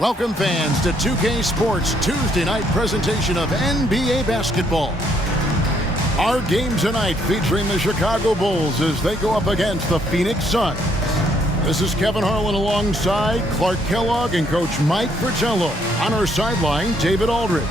Welcome fans to 2K Sports Tuesday night presentation of NBA basketball. Our game tonight featuring the Chicago Bulls as they go up against the Phoenix Suns. This is Kevin Harlan alongside Clark Kellogg and Coach Mike Fratello. On our sideline, David Aldridge.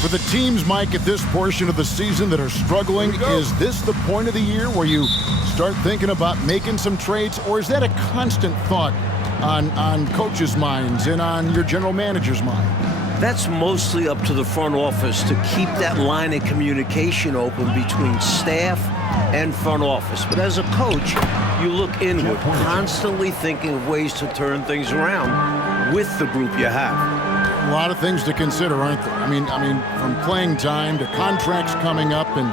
For the teams, Mike, at this portion of the season that are struggling, is this the point of the year where you start thinking about making some trades, or is that a constant thought on coaches' minds and on your general manager's mind? That's mostly up to the front office to keep that line of communication open between staff and front office. But as a coach, you look inward, constantly thinking of ways to turn things around with the group you have. A lot of things to consider, aren't there? I mean, from playing time to contracts coming up and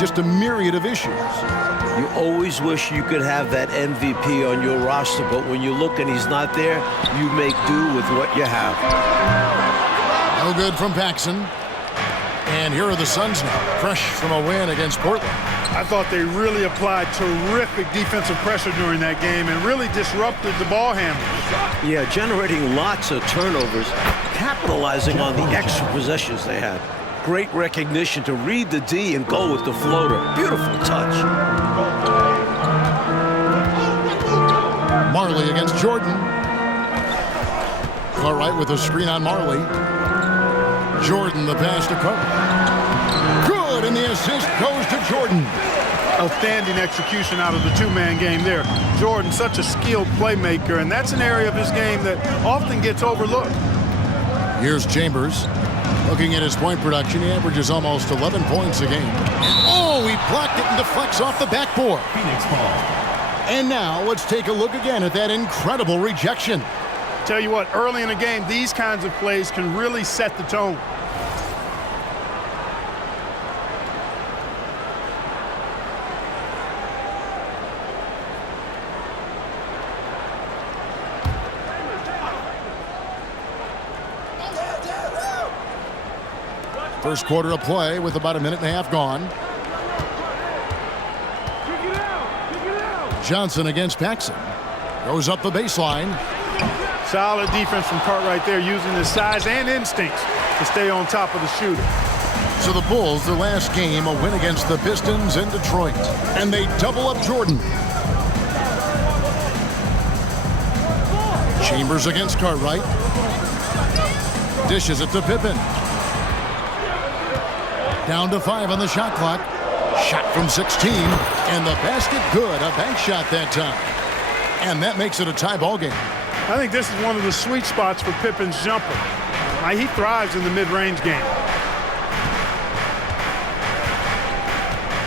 just a myriad of issues. You always wish you could have that MVP on your roster, but when you look and he's not there, you make do with what you have. No good from Paxson. And here are the Suns now, fresh from a win against Portland. I thought they really applied terrific defensive pressure during that game and really disrupted the ball handlers. Yeah, generating lots of turnovers, capitalizing on the extra possessions they had. Great recognition to read the D and go with the floater. Beautiful touch. Marley against Jordan. Cartwright with a screen on Marley. Jordan the pass to Cartwright. Good, and the assist goes to Jordan. Outstanding execution out of the two-man game there. Jordan, such a skilled playmaker, and that's an area of his game that often gets overlooked. Here's Chambers. Looking at his point production, he averages almost 11 points a game. Oh, he blocked it and deflects off the backboard. Phoenix ball. And now let's take a look again at that incredible rejection. Tell you what, early in the game, these kinds of plays can really set the tone. First quarter of play with about a minute and a half gone. Johnson against Paxson. Goes up the baseline. Solid defense from Cartwright there, using his size and instincts to stay on top of the shooter. So the Bulls, their last game, a win against the Pistons in Detroit. And they double up Jordan. Chambers against Cartwright. Dishes it to Pippen. Down to 5 on the shot clock. Shot from 16. And the basket good. A bank shot that time. And that makes it a tie ball game. I think this is one of the sweet spots for Pippen's jumper. He thrives in the mid-range game.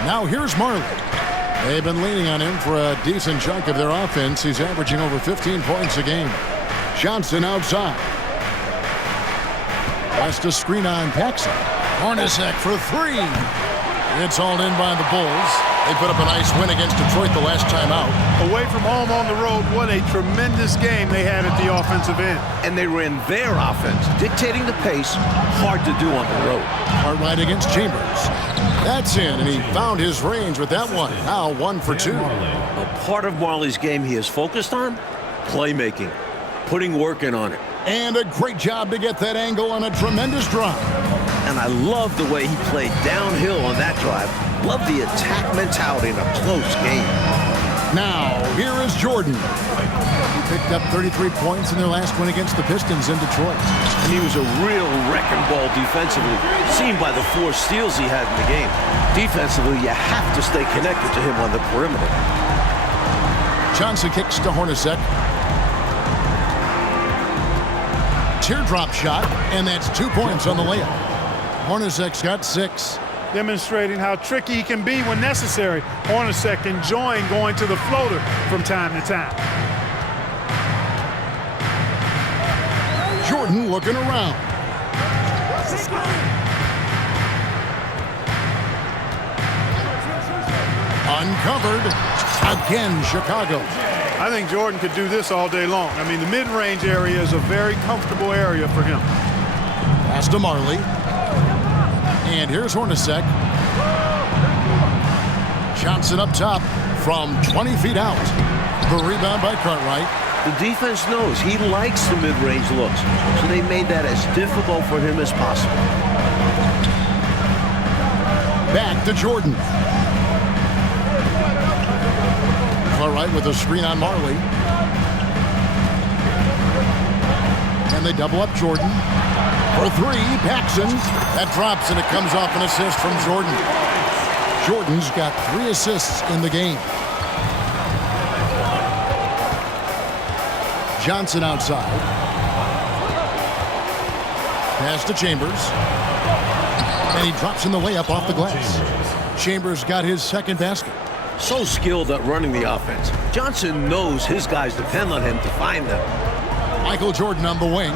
Now here's Marley. They've been leaning on him for a decent chunk of their offense. He's averaging over 15 points a game. Johnson outside. Has to screen on Paxson. Hornacek for three. It's hauled in by the Bulls. They put up a nice win against Detroit the last time out. Away from home on the road, what a tremendous game they had at the offensive end. And they ran their offense, dictating the pace. Hard to do on the road. Cartwright against Chambers. That's in, and he found his range with that one. Now 1 for 2. A part of Marley's game he is focused on? Playmaking. Putting work in on it. And a great job to get that angle on a tremendous drive. And I love the way he played downhill on that drive. Love the attack mentality in a close game. Now, here is Jordan. He picked up 33 points in their last win against the Pistons in Detroit. And he was a real wrecking ball defensively, seen by the 4 steals he had in the game. Defensively, you have to stay connected to him on the perimeter. Johnson kicks to Hornacek. Teardrop shot, and that's 2 points on the layup. Hornacek's got 6. Demonstrating how tricky he can be when necessary. Hornacek enjoying going to the floater from time to time. Jordan looking around. Uncovered. Again, Chicago. I think Jordan could do this all day long. I mean, the mid-range area is a very comfortable area for him. Pass to Marley. And here's Hornacek. Johnson up top from 20 feet out. The rebound by Cartwright. The defense knows he likes the mid-range looks, so they made that as difficult for him as possible. Back to Jordan. Cartwright with a screen on Marley. And they double up Jordan. For three, Paxson. That drops, and it comes off an assist from Jordan. Jordan's got 3 assists in the game. Johnson outside. Pass to Chambers. And he drops in the layup off the glass. Chambers got his second basket. So skilled at running the offense. Johnson knows his guys depend on him to find them. Michael Jordan on the wing.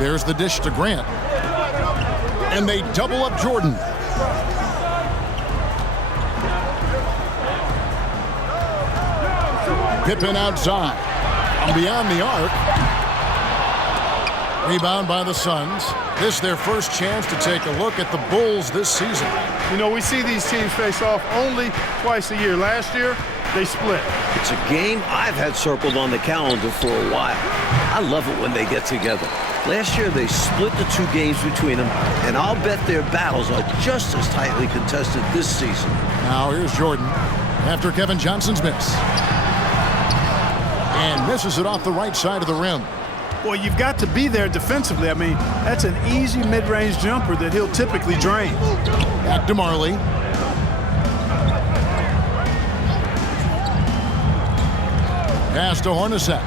There's the dish to Grant. And they double up Jordan. Pippen outside. And beyond the arc. Rebound by the Suns. This their first chance to take a look at the Bulls this season. You know, we see these teams face off only twice a year. Last year, they split. It's a game I've had circled on the calendar for a while. I love it when they get together. Last year, they split the 2 games between them, and I'll bet their battles are just as tightly contested this season. Now here's Jordan after Kevin Johnson's miss. And misses it off the right side of the rim. Well, you've got to be there defensively. I mean, that's an easy mid-range jumper that he'll typically drain. Back to Marley. Pass to Hornacek.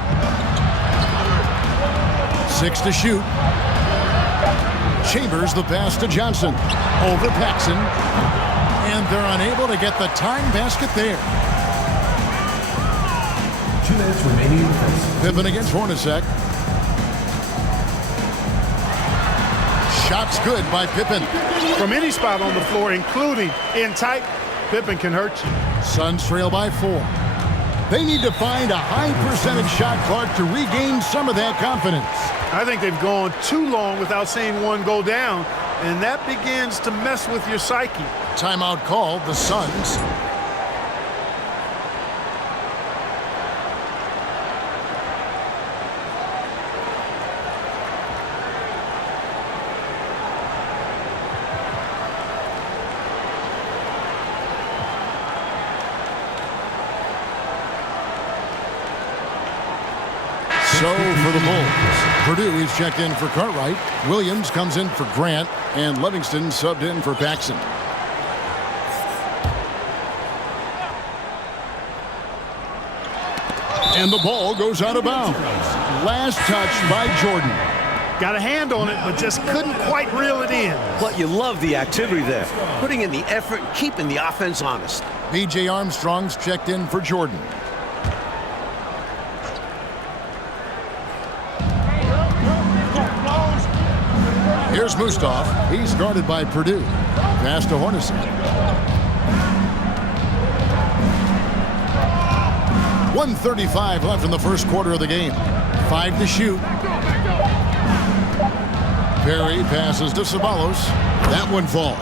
6 to shoot. Chambers the pass to Johnson. Over Paxson. And they're unable to get the time basket there. 2 minutes remaining in the first. Pippen against Hornacek. Shots good by Pippen. From any spot on the floor, including in tight, Pippen can hurt you. Suns trail by 4. They need to find a high percentage shot, Clark, to regain some of that confidence. I think they've gone too long without seeing one go down, and that begins to mess with your psyche. Timeout called, the Suns. So for the Bulls, Purdue is checked in for Cartwright. Williams comes in for Grant, and Livingston subbed in for Paxson. And the ball goes out of bounds. Last touch by Jordan. Got a hand on it, but just couldn't quite reel it in. But you love the activity there. Putting in the effort, keeping the offense honest. B.J. Armstrong's checked in for Jordan. Here's Mustaf. He's guarded by Purdue. Pass to Hornacek. 1:35 left in the first quarter of the game. 5 to shoot. Perry passes to Ceballos. That one falls.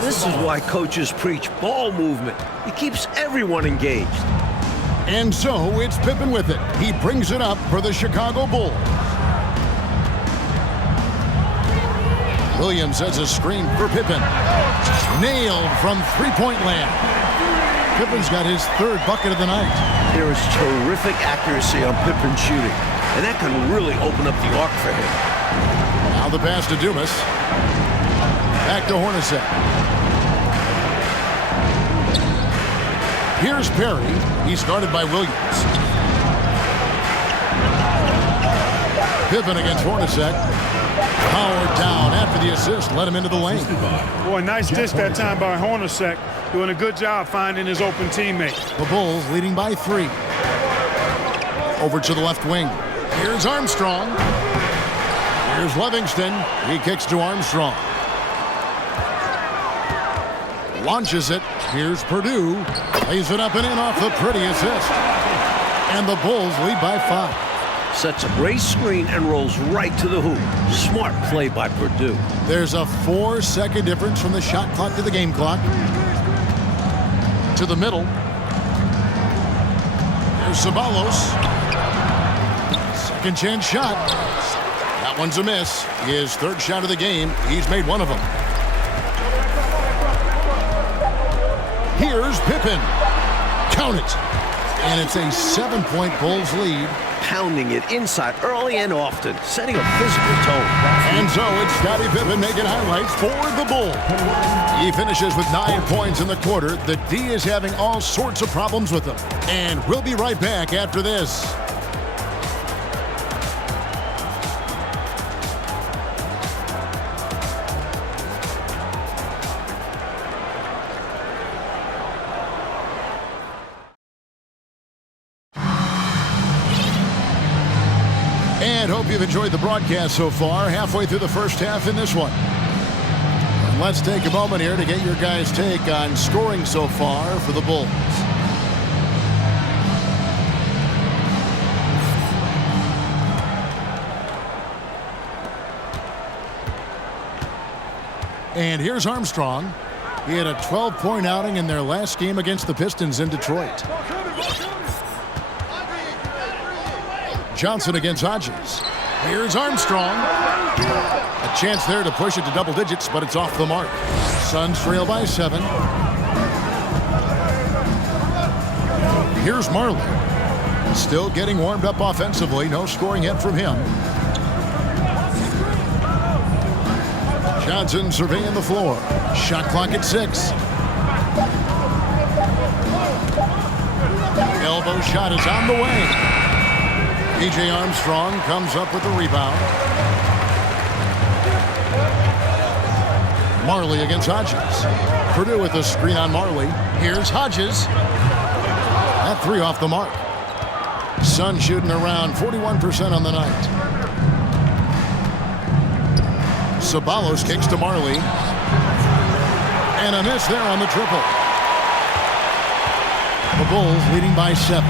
This is why coaches preach ball movement. It keeps everyone engaged. And so it's Pippen with it. He brings it up for the Chicago Bulls. Williams has a screen for Pippen. Nailed from three-point land. Pippen's got his 3rd bucket of the night. There is terrific accuracy on Pippen's shooting, and that can really open up the arc for him. Now the pass to Dumas. Back to Hornacek. Here's Perry. He's guarded by Williams. Pippen against Hornacek. Powered down after the assist. Let him into the lane. Boy, nice dish that time by Hornacek. Doing a good job finding his open teammate. The Bulls leading by 3. Over to the left wing. Here's Armstrong. Here's Livingston. He kicks to Armstrong. Launches it. Here's Purdue. Lays it up and in off the pretty assist. And the Bulls lead by 5. Sets a great screen and rolls right to the hoop. Smart play by Purdue. There's a 4-second difference from the shot clock to the game clock. To the middle. There's Ceballos. Second chance shot. That one's a miss. His third shot of the game. He's made one of them. Here's Pippen. Count it. And it's a 7-point Bulls lead. Pounding it inside early and often, setting a physical tone. And so it's Scottie Pippen making highlights for the Bulls. He finishes with 9 points in the quarter. The D is having all sorts of problems with them. And we'll be right back after this. And hope you've enjoyed the broadcast so far. Halfway through the first half in this one. And let's take a moment here to get your guys' take on scoring so far for the Bulls. And here's Armstrong. He had a 12-point outing in their last game against the Pistons in Detroit. Johnson against Hodges. Here's Armstrong. A chance there to push it to double digits, but it's off the mark. Suns trail by 7. Here's Marley. Still getting warmed up offensively. No scoring yet from him. Johnson surveying the floor. Shot clock at 6. Elbow shot is on the way. P.J. Armstrong comes up with the rebound. Marley against Hodges. Purdue with a screen on Marley. Here's Hodges. That 3 off the mark. Sun shooting around 41% on the night. Ceballos kicks to Marley. And a miss there on the triple. The Bulls leading by 7.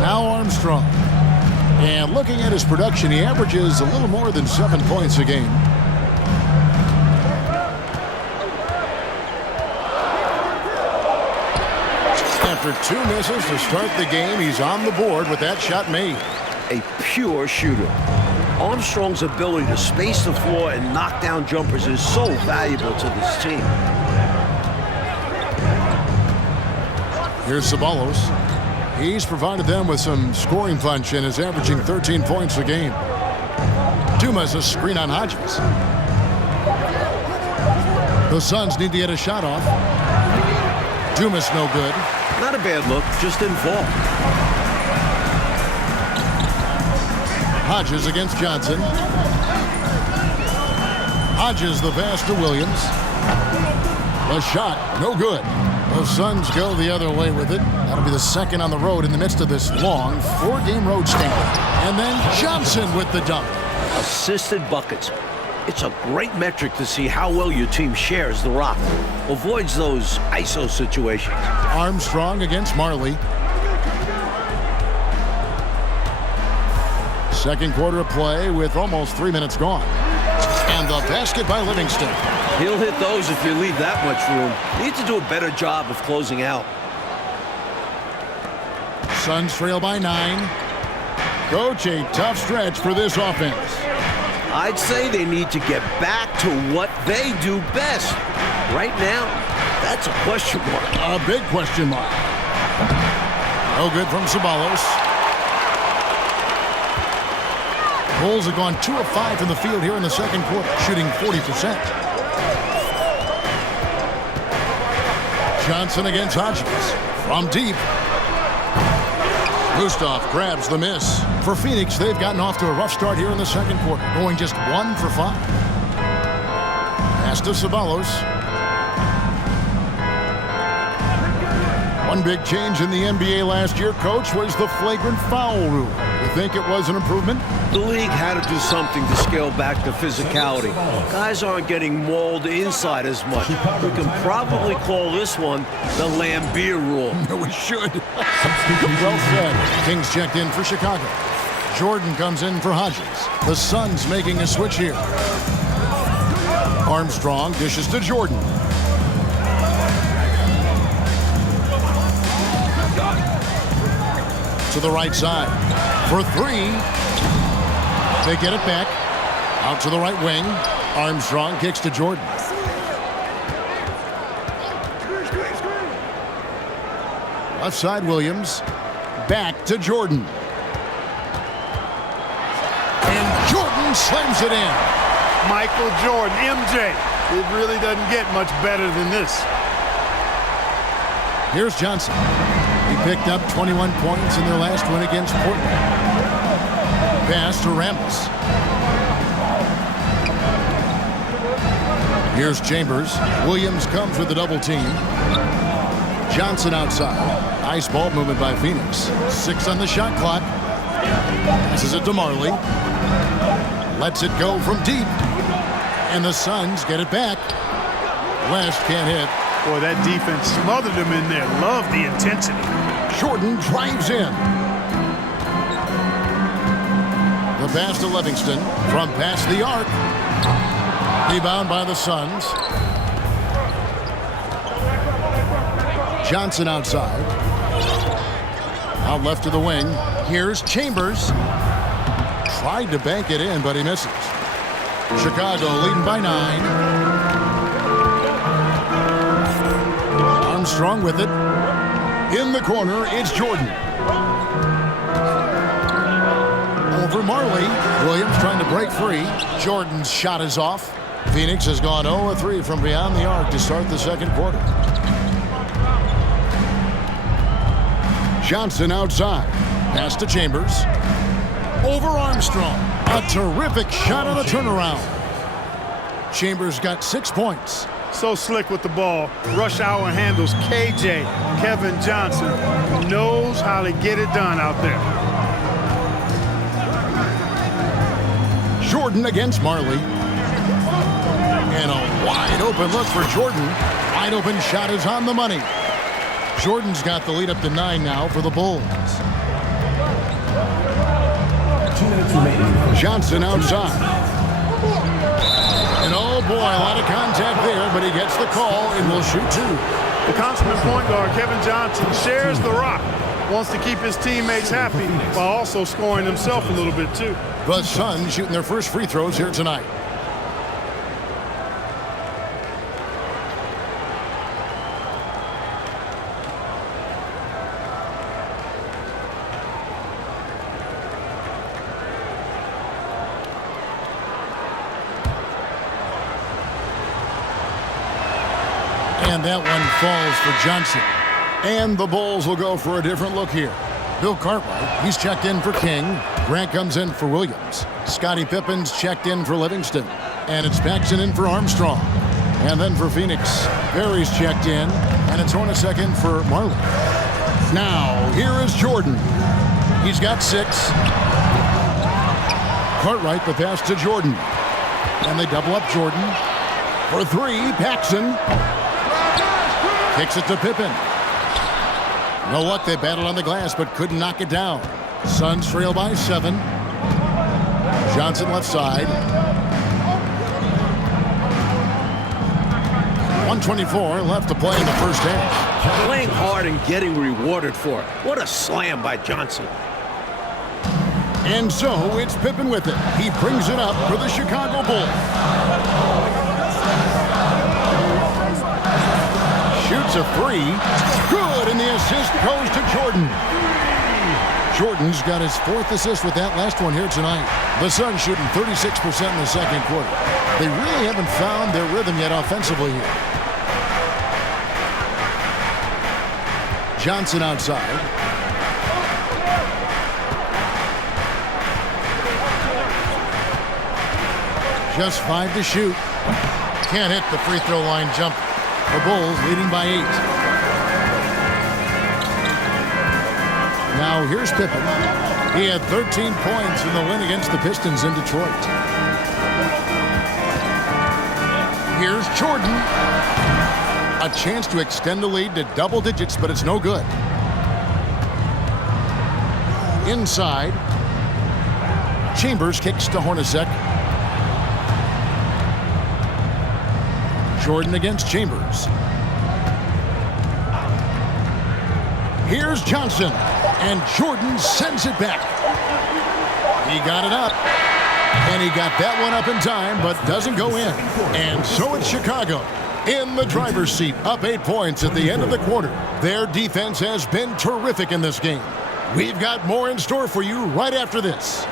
Now Armstrong. And looking at his production, he averages a little more than 7 points a game. After 2 misses to start the game, he's on the board with that shot made. A pure shooter. Armstrong's ability to space the floor and knock down jumpers is so valuable to this team. Here's Ceballos. He's provided them with some scoring punch and is averaging 13 points a game. Dumas a screen on Hodges. The Suns need to get a shot off. Dumas no good. Not a bad look, just didn't fall. Hodges against Johnson. Hodges the pass to Williams. The shot, no good. The Suns go the other way with it. That'll be the second on the road in the midst of this long 4-game road stand. And then Johnson with the dunk. Assisted buckets. It's a great metric to see how well your team shares the rock. Avoids those ISO situations. Armstrong against Marley. Second quarter of play with almost 3 minutes gone. And the basket by Livingston. He'll hit those if you leave that much room. Need to do a better job of closing out. Suns trail by 9. Coach, a tough stretch for this offense. I'd say they need to get back to what they do best. Right now, that's a question mark. A big question mark. No good from Ceballos. Bulls have gone 2 of 5 from the field here in the second quarter, shooting 40%. Johnson against Hodges. From deep. Gustav grabs the miss. For Phoenix, they've gotten off to a rough start here in the second quarter, going just 1 for 5. Pass to Ceballos. One big change in the NBA last year, Coach, was the flagrant foul rule. You think it was an improvement? The league had to do something to scale back the physicality. Guys aren't getting mauled inside as much. We can probably call this one the Lambeer rule. We should. Well said. Kings checked in for Chicago. Jordan comes in for Hodges. The Suns making a switch here. Armstrong dishes to Jordan. To the right side for three. They get it back. Out to the right wing. Armstrong kicks to Jordan. Left side Williams. Back to Jordan. And Jordan slams it in. Michael Jordan, MJ. It really doesn't get much better than this. Here's Johnson. He picked up 21 points in their last win against Portland. Pass to Ramos. Here's Chambers. Williams comes with a double team. Johnson outside. Nice ball movement by Phoenix. 6 on the shot clock. Passes it to Marley. Lets it go from deep. And the Suns get it back. West can't hit. Boy, that defense smothered him in there. Love the intensity. Jordan drives in. The pass to Livingston from past the arc. Rebound by the Suns. Johnson outside. Out left to the wing. Here's Chambers. Tried to bank it in, but he misses. Chicago leading by 9. Armstrong with it. In the corner, it's Jordan. Over Marley. Williams trying to break free. Jordan's shot is off. Phoenix has gone 0-3 from beyond the arc to start the second quarter. Johnson outside. Pass to Chambers. Over Armstrong. A terrific shot on a turnaround. Chambers got 6 points. So slick with the ball. Rush hour handles KJ. Kevin Johnson knows how to get it done out there. Jordan against Marley. And a wide open look for Jordan. Wide open shot is on the money. Jordan's got the lead up to 9 now for the Bulls. 2 minutes remaining. Johnson outside. And oh boy, a lot of contact there, but he gets the call and will shoot 2. The consummate point guard, Kevin Johnson, shares the rock. Wants to keep his teammates happy while also scoring himself a little bit too. The Suns shooting their first free throws here tonight. And that one falls for Johnson. And the Bulls will go for a different look here. Bill Cartwright, he's checked in for King. Grant comes in for Williams. Scottie Pippen's checked in for Livingston. And it's Paxson in for Armstrong. And then for Phoenix, Barry's checked in. And it's Hornacek in for Marley. Now, here is Jordan. He's got 6. Cartwright, the pass to Jordan. And they double up Jordan. For 3, Paxson. Kicks it to Pippen. No luck, they battled on the glass, but couldn't knock it down. Suns trail by 7. Johnson left side. 1:24 left to play in the first half. Playing hard and getting rewarded for it. What a slam by Johnson. And so it's Pippen with it. He brings it up for the Chicago Bulls. Shoots a 3. Good, and the assist goes to Jordan. Jordan's got his 4th assist with that last one here tonight. The Suns shooting 36% in the second quarter. They really haven't found their rhythm yet offensively here. Johnson outside. Just 5 to shoot. Can't hit the free throw line jump. The Bulls leading by 8. Now here's Pippen. He had 13 points in the win against the Pistons in Detroit. Here's Jordan. A chance to extend the lead to double digits, but it's no good. Inside. Chambers kicks to Hornacek. Jordan against Chambers. Here's Johnson. And Jordan sends it back. He got it up. And he got that one up in time, but doesn't go in. And so it's Chicago in the driver's seat, up 8 points at the end of the quarter. Their defense has been terrific in this game. We've got more in store for you right after this.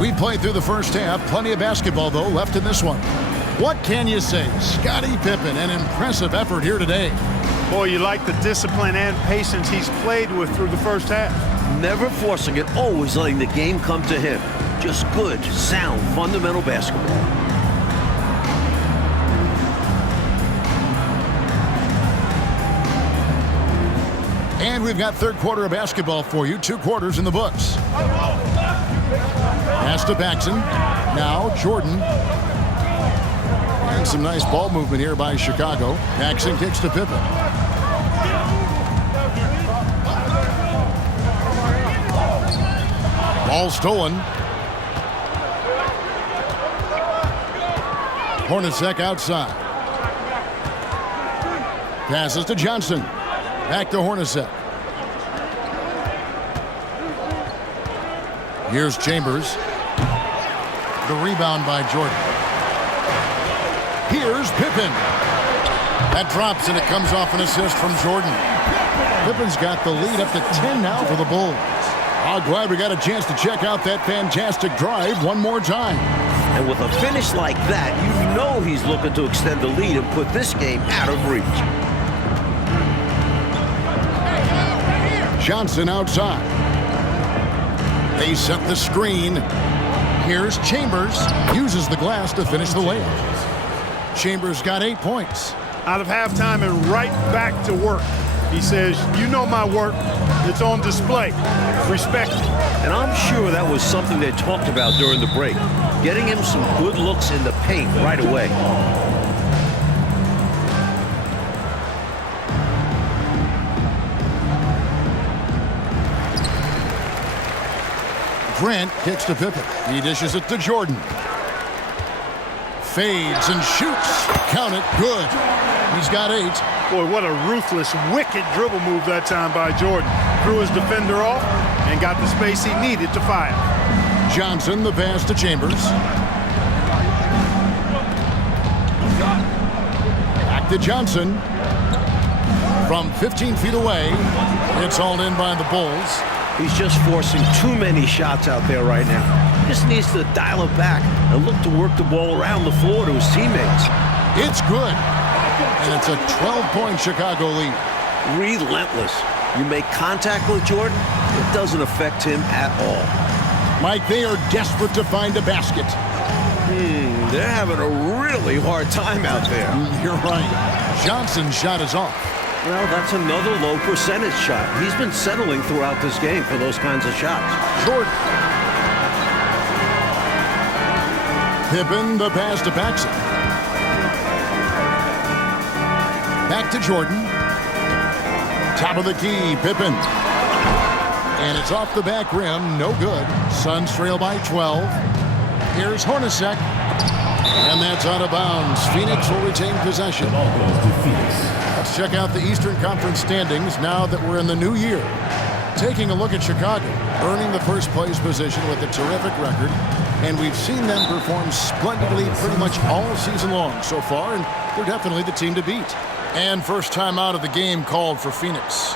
We played through the first half. Plenty of basketball, though, left in this one. What can you say? Scottie Pippen, an impressive effort here today. Boy, you like the discipline and patience he's played with through the first half. Never forcing it, always letting the game come to him. Just good, sound, fundamental basketball. And we've got third quarter of basketball for you. 2 quarters in the books. Pass to Paxson. Now Jordan. And some nice ball movement here by Chicago. Paxson kicks to Pippen. Ball stolen. Hornacek outside. Passes to Johnson. Back to Hornacek. Here's Chambers. The rebound by Jordan. Here's Pippen. That drops, and it comes off an assist from Jordan. Pippen's got the lead up to 10 now for the Bulls. I'm glad we got a chance to check out that fantastic drive one more time. And with a finish like that, you know he's looking to extend the lead and put this game out of reach. Johnson outside. They set the screen. Here's Chambers. Uses the glass to finish the layup. Chambers got 8 points. Out of halftime and right back to work. He says, you know my work. It's on display. Respect it. And I'm sure that was something they talked about during the break. Getting him some good looks in the paint right away. Grant kicks to Pippen. He dishes it to Jordan. Fades and shoots. Count it. Good. He's got 8. Boy, what a ruthless, wicked dribble move that time by Jordan. Threw his defender off and got the space he needed to fire. Johnson, the pass to Chambers. Back to Johnson. From 15 feet away. It's hauled in by the Bulls. He's just forcing too many shots out there right now. Just needs to dial it back and look to work the ball around the floor to his teammates. It's good. And it's a 12-point Chicago lead. Relentless. You make contact with Jordan, it doesn't affect him at all. Mike, they are desperate to find a basket. They're having a really hard time out there. You're right. Johnson's shot is off. Well, that's another low percentage shot. He's been settling throughout this game for those kinds of shots. Jordan. Pippen, the pass to Paxson. Back to Jordan. Top of the key, Pippen. And it's off the back rim, no good. Suns trail by 12. Here's Hornacek. And that's out of bounds. Phoenix will retain possession. Ball goes to Phoenix. Let's check out the Eastern Conference standings now that we're in the new year. Taking a look at Chicago, earning the first place position with a terrific record. And we've seen them perform splendidly pretty much all season long so far, and they're definitely the team to beat. And first time out of the game called for Phoenix.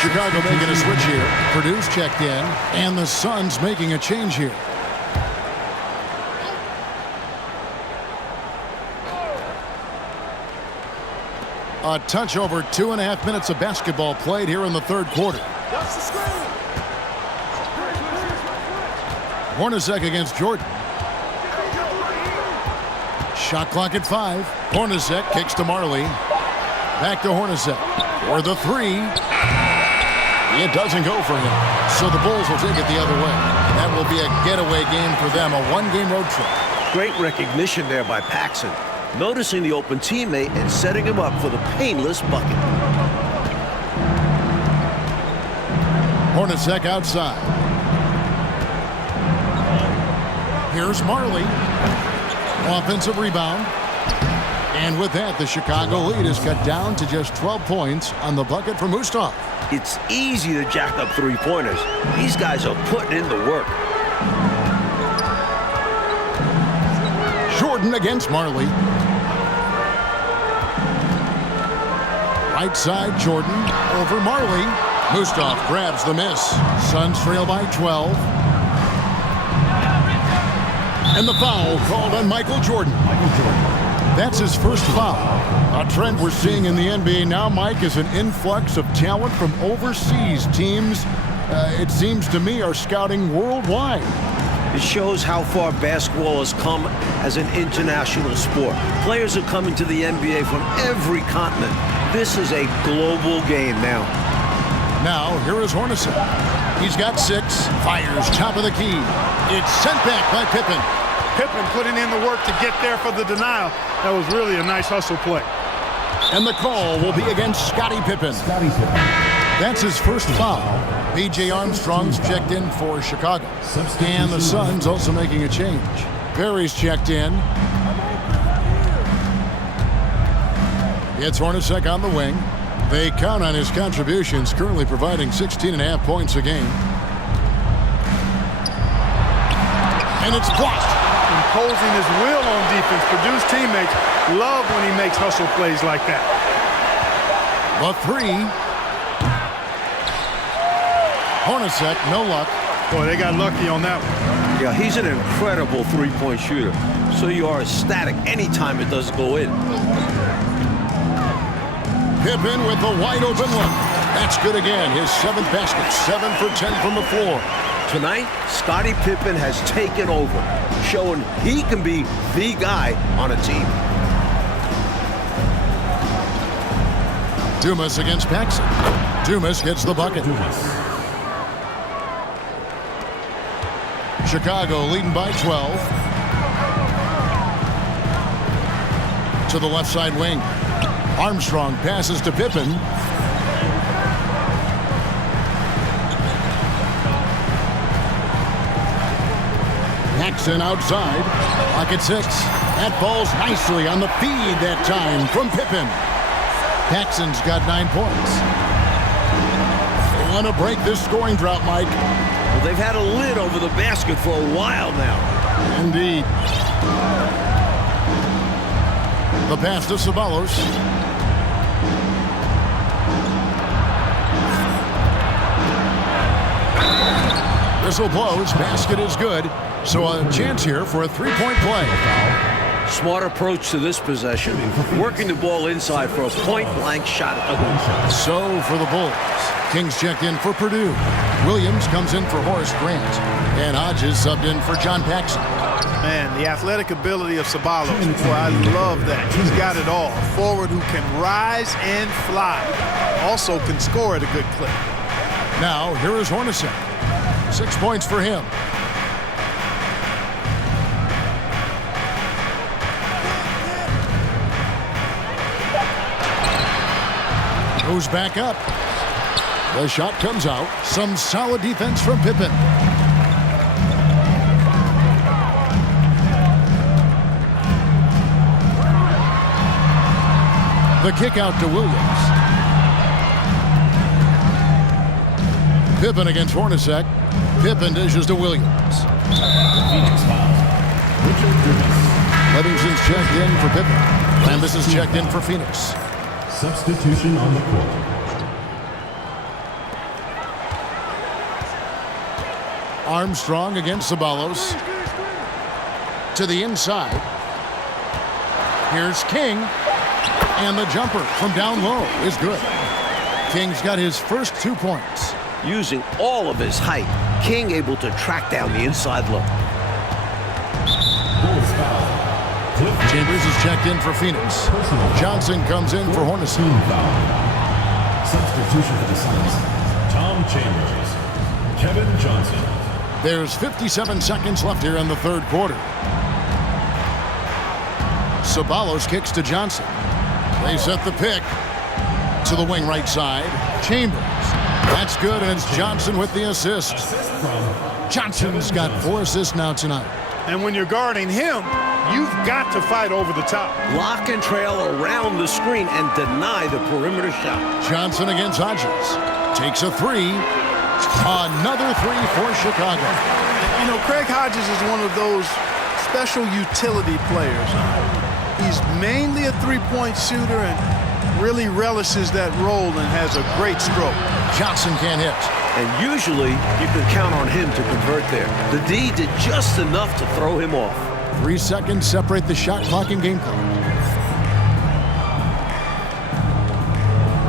Chicago making a switch here. Purdue's checked in, and the Suns making a change here. A touch over 2.5 minutes of basketball played here in the third quarter. Hornacek against Jordan. Shot clock at 5. Hornacek kicks to Marley. Back to Hornacek for the 3. It doesn't go for him. So the Bulls will take it the other way. That will be a getaway game for them, a one-game road trip. Great recognition there by Paxson, noticing the open teammate and setting him up for the painless bucket. Hornacek outside. Here's Marley. Offensive rebound. And with that, the Chicago lead is cut down to just 12 points on the bucket for Mustaf. It's easy to jack up three-pointers. These guys are putting in the work. Jordan against Marley. Right side, Jordan over Marley. Mustaf grabs the miss. Suns trail by 12. And the foul called on Michael Jordan. That's his first foul. A trend we're seeing in the NBA now, Mike, is an influx of talent from overseas teams. It seems to me are scouting worldwide. It shows how far basketball has come as an international sport. Players are coming to the NBA from every continent. This is a global game now. Now, here is Hornacek. He's got 6. Fires top of the key. It's sent back by Pippen. Pippen putting in the work to get there for the denial. That was really a nice hustle play. And the call will be against Scottie Pippen. That's his first foul. B.J. Armstrong's checked in for Chicago. And the Suns also making a change. Perry's checked in. It's Hornacek on the wing. They count on his contributions, currently providing 16.5 points a game. And it's blocked. Imposing his will on defense. Purdue's teammates love when he makes hustle plays like that. The 3. Hornacek, no luck. Boy, they got lucky on that one. Yeah, he's an incredible three-point shooter. So you are ecstatic anytime it doesn't go in. Pippen with the wide-open look. That's good again. His 7th basket. 7 for 10 from the floor. Tonight, Scottie Pippen has taken over, showing he can be the guy on a team. Dumas against Paxson. Dumas gets the bucket. Chicago leading by 12. To the left side wing. Armstrong passes to Pippen. Paxson outside. Pocket 6. That falls nicely on the feed that time from Pippen. Paxson's got 9 points. They want to break this scoring drought, Mike. Well, they've had a lid over the basket for a while now. Indeed. The pass to Ceballos. Whistle blows. Basket is good. So a chance here for a three-point play. Smart approach to this possession. Working the ball inside for a point-blank shot at the hoop. So for the Bulls. Kings checked in for Purdue. Williams comes in for Horace Grant. And Hodges subbed in for John Paxson. Man, the athletic ability of Ceballos. Boy, I love that. He's got it all. A forward who can rise and fly. Also can score at a good clip. Now, here is Hornacek. 6 points for him. Goes back up. The shot comes out. Some solid defense from Pippen. The kick out to Williams. Pippen against Hornacek. Pippen dishes to Williams. Phoenix foul. Livingston's checked in for Pippen. And this is checked in for Phoenix. Substitution on the court. Armstrong against Ceballos. To the inside. Here's King. And the jumper from down low is good. King's got his first 2 points. Using all of his height, King able to track down the inside look. Bulls foul. Cliff Chambers is checked in for Phoenix. Johnson comes in for Hornacek. Team foul. Substitution for the Suns. Tom Chambers. Kevin Johnson. There's 57 seconds left here in the third quarter. Ceballos kicks to Johnson. They set the pick to the wing right side. Chambers. That's good, and it's Johnson with the assist. Johnson's got 4 assists now tonight. And when you're guarding him, you've got to fight over the top. Lock and trail around the screen and deny the perimeter shot. Johnson against Hodges. Takes a 3. Another 3 for Chicago. You know, Craig Hodges is one of those special utility players. He's mainly a three-point shooter and really relishes that role and has a great stroke. Johnson can't hit. And usually, you can count on him to convert there. The D did just enough to throw him off. 3 seconds separate the shot clock and game clock.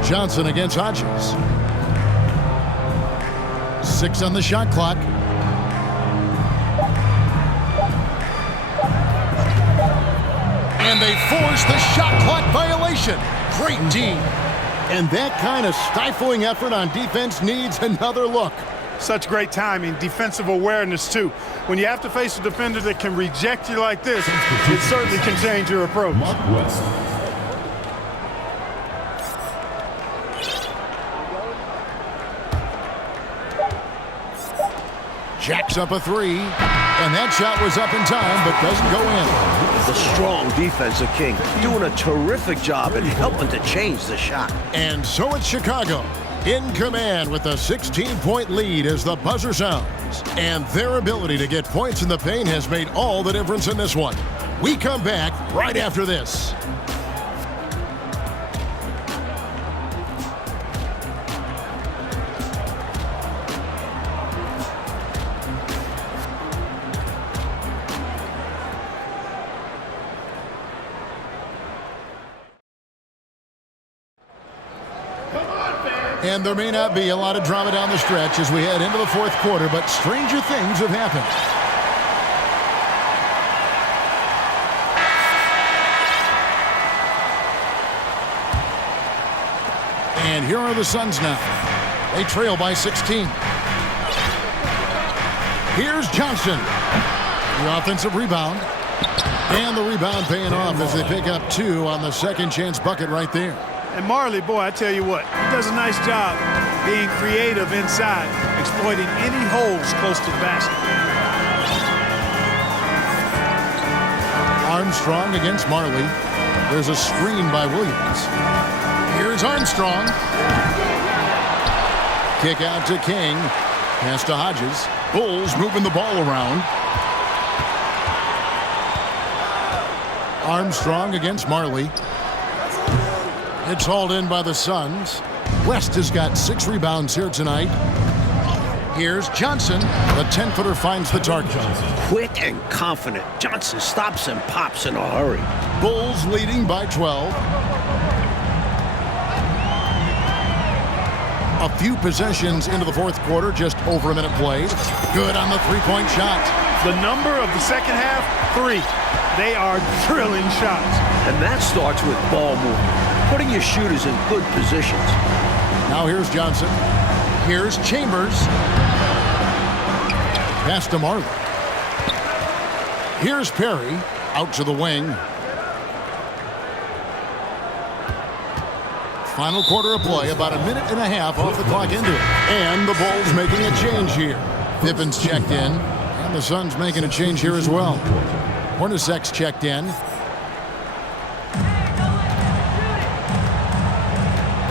Johnson against Hodges. 6 on the shot clock. And they force the shot clock violation. Great team. And that kind of stifling effort on defense needs another look. Such great timing, defensive awareness, too. When you have to face a defender that can reject you like this, it certainly can change your approach. Mark West. Jacks up a 3. And that shot was up in time, but doesn't go in. The strong defensive King doing a terrific job in helping to change the shot. And so it's Chicago in command with a 16-point lead as the buzzer sounds. And their ability to get points in the paint has made all the difference in this one. We come back right after this. And there may not be a lot of drama down the stretch as we head into the fourth quarter, but stranger things have happened. And here are the Suns now. They trail by 16. Here's Johnson. The offensive rebound. And the rebound paying off as they pick up 2 on the second chance bucket right there. And Marley, boy, I tell you what, he does a nice job being creative inside, exploiting any holes close to the basket. Armstrong against Marley. There's a screen by Williams. Here's Armstrong. Kick out to King. Pass to Hodges. Bulls moving the ball around. Armstrong against Marley. It's hauled in by the Suns. West has got 6 rebounds here tonight. Here's Johnson. The 10-footer finds the target. Quick and confident. Johnson stops and pops in a hurry. Bulls leading by 12. A few possessions into the fourth quarter, just over a minute played. Good on the 3-point shot. The number of the second half, 3. They are drilling shots. And that starts with ball movement. Putting your shooters in good positions. Now here's Johnson. Here's Chambers. Pass to Marley. Here's Perry. Out to the wing. Final quarter of play. About a minute and a half off the clock into it. And the Bulls making a change here. Pippen's checked in. And the Suns making a change here as well. Hornacek's checked in.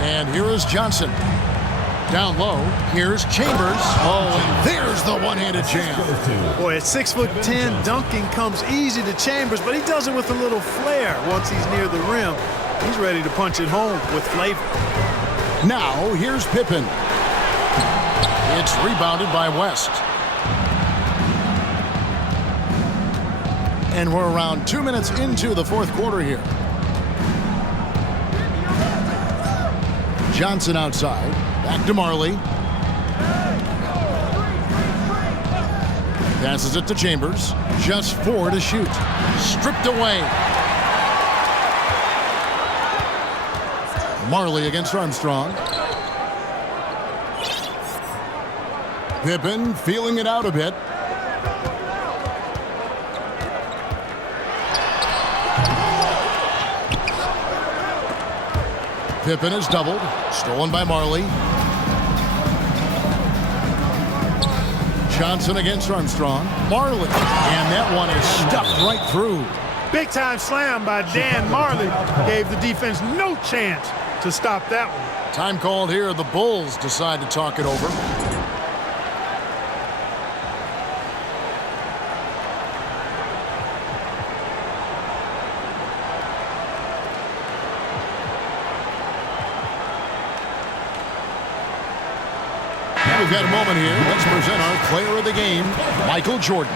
And here is Johnson. Down low, here's Chambers. Oh, and there's the one-handed jam. Boy, at 6'10", dunking comes easy to Chambers, but he does it with a little flair once he's near the rim. He's ready to punch it home with flavor. Now, here's Pippen. It's rebounded by West. And we're around 2 minutes into the fourth quarter here. Johnson outside. Back to Marley. Passes it to Chambers. Just 4 to shoot. Stripped away. Marley against Armstrong. Pippen feeling it out a bit. Pippen is doubled. Stolen by Marley. Johnson against Armstrong. Marley. And that one is stuffed right through. Big-time slam by Dan Marley. Gave the defense no chance to stop that one. Time called here. The Bulls decide to talk it over. We've got a moment here. Let's present our player of the game, Michael Jordan.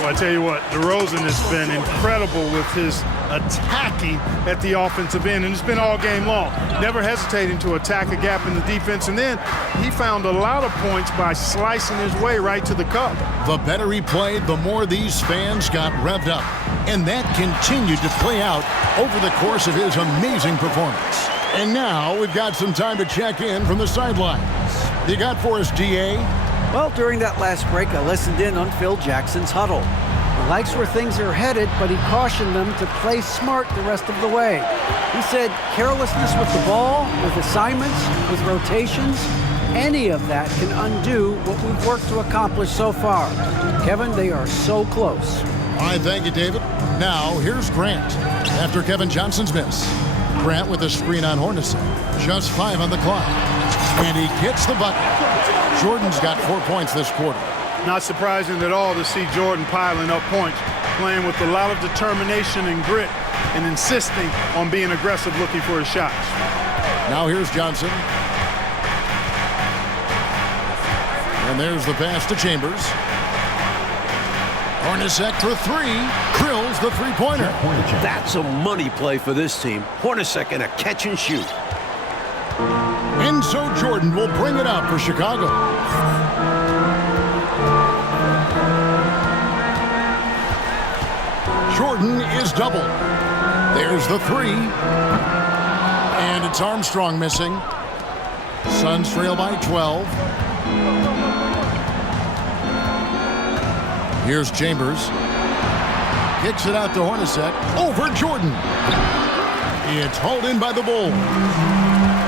Well, I tell you what, DeRozan has been incredible with his attacking at the offensive end, and it's been all game long. Never hesitating to attack a gap in the defense, and then he found a lot of points by slicing his way right to the cup. The better he played, the more these fans got revved up, and that continued to play out over the course of his amazing performance. And now we've got some time to check in from the sidelines. You got for us, DA? Well, during that last break, I listened in on Phil Jackson's huddle. He likes where things are headed, but he cautioned them to play smart the rest of the way. He said carelessness with the ball, with assignments, with rotations, any of that can undo what we've worked to accomplish so far. Kevin, they are so close. All right, thank you, David. Now, here's Grant after Kevin Johnson's miss. Grant with a screen on Hornacek. Just 5 on the clock. And he gets the bucket. Jordan's got 4 points this quarter. Not surprising at all to see Jordan piling up points, playing with a lot of determination and grit, and insisting on being aggressive looking for his shots. Now here's Johnson. And there's the pass to Chambers. Hornacek for 3. Drills the three-pointer. That's a money play for this team. Hornacek in a catch and shoot. And so Jordan will bring it out for Chicago. Jordan is doubled. There's the 3. And it's Armstrong missing. Suns trail by 12. Here's Chambers. Kicks it out to Hornacek. Over Jordan. It's hauled in by the Bulls.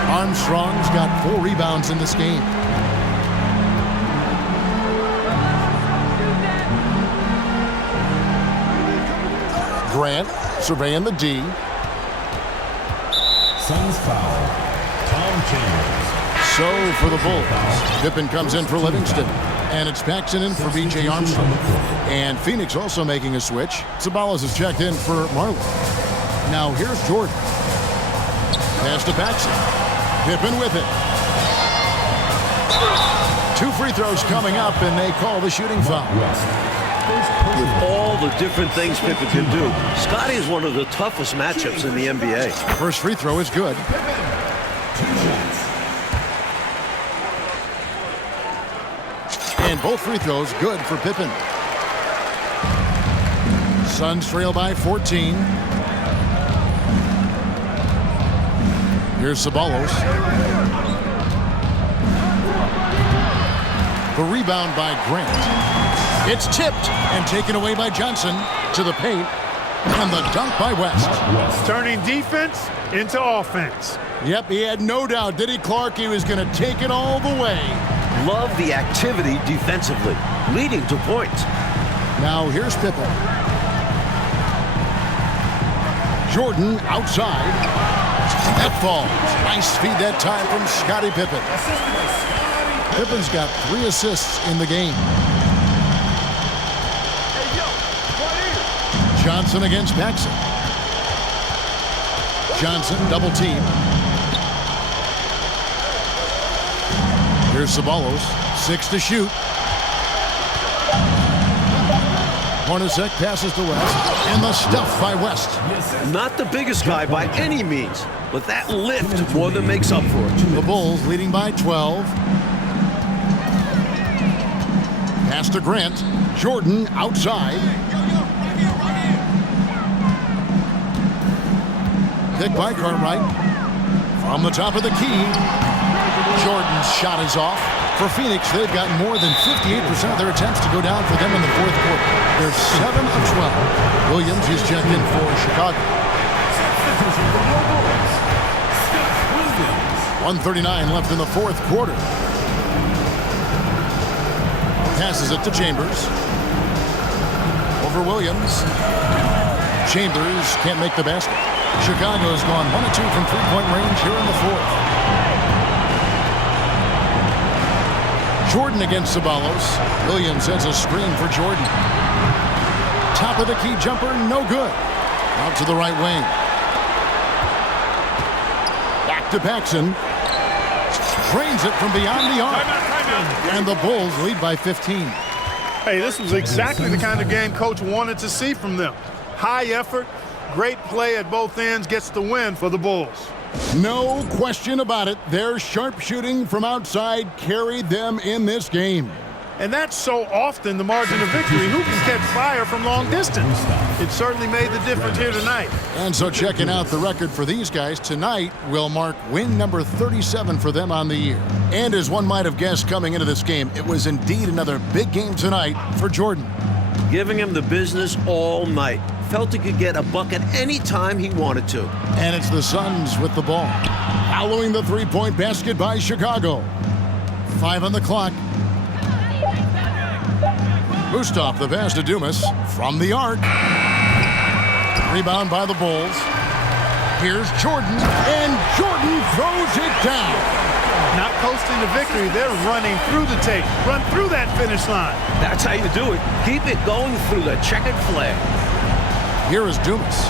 Armstrong's got 4 rebounds in this game. Grant surveying the D. Suns foul. Tom Chambers. So for the Bulls, Pippen comes in for Livingston. And it's Paxson in for B.J. Armstrong. And Phoenix also making a switch. Ceballos is checked in for Marley. Now here's Jordan. Pass to Paxson. Pippen with it. 2 free throws coming up, and they call the shooting foul. With all the different things Pippen can do, Scotty is one of the toughest matchups in the NBA. First free throw is good. And both free throws good for Pippen. Suns trail by 14. Here's Ceballos. The rebound by Grant. It's tipped and taken away by Johnson to the paint. And the dunk by West. Turning defense into offense. Yep, he had no doubt, did he, Clark? He was going to take it all the way. Love the activity defensively, leading to points. Now here's Pippen. Jordan outside. That falls. Nice feed that time from Scottie Pippen. Pippen's got 3 assists in the game. Johnson against Paxson. Johnson double team. Here's Ceballos. 6 to shoot. Hornacek passes to West. And the stuff by West. Not the biggest guy by any means, but that lift more than makes up for it. The Bulls leading by 12. Pass to Grant. Jordan outside. Pick by Cartwright. From the top of the key, Jordan's shot is off. For Phoenix, they've got more than 58% of their attempts to go down for them in the fourth quarter. They're 7 of 12. Williams is checked in for Chicago. 1:39 left in the fourth quarter. Passes it to Chambers. Over Williams. Chambers can't make the basket. Chicago's gone 1 of 2 from three-point range here in the fourth. Jordan against Ceballos. Williams has a screen for Jordan. Top of the key jumper, no good. Out to the right wing. Back to Paxson. Drains it from beyond the arc. And the Bulls lead by 15. Hey, this was exactly the kind of game Coach wanted to see from them. High effort, great play at both ends, gets the win for the Bulls. No question about it. Their sharp shooting from outside carried them in this game. And that's so often the margin of victory. Who can catch fire from long distance? It certainly made the difference here tonight. And so checking out the record for these guys tonight will mark win number 37 for them on the year. And as one might have guessed coming into this game, it was indeed another big game tonight for Jordan. Giving him the business all night. Felt he could get a bucket any time he wanted to. And it's the Suns with the ball. Following the three-point basket by Chicago. 5 on the clock. Gustav, the pass to Dumas from the arc. Rebound by the Bulls. Here's Jordan, and Jordan throws it down. Not coasting to victory, they're running through the tape. Run through that finish line. That's how you do it. Keep it going through the checkered flag. Here is Dumas.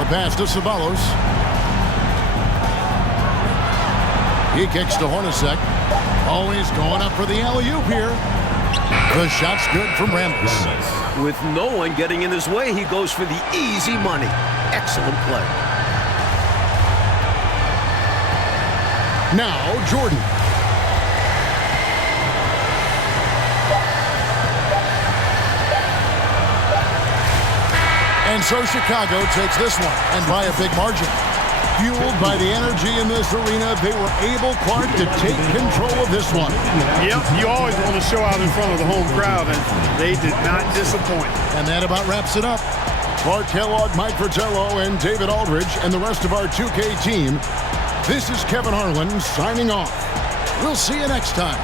The pass to Ceballos. He kicks to Hornacek. Always going up for the alley-oop here. The shot's good from Ramos. With no one getting in his way, he goes for the easy money. Excellent play. Now Jordan. And so Chicago takes this one, and by a big margin. Fueled by the energy in this arena, they were able, Clark, to take control of this one. Yep, you always want to show out in front of the home crowd, and they did not disappoint. And that about wraps it up. Clark Kellogg, Mike Fratello, and David Aldridge, and the rest of our 2K team. This is Kevin Harlan signing off. We'll see you next time.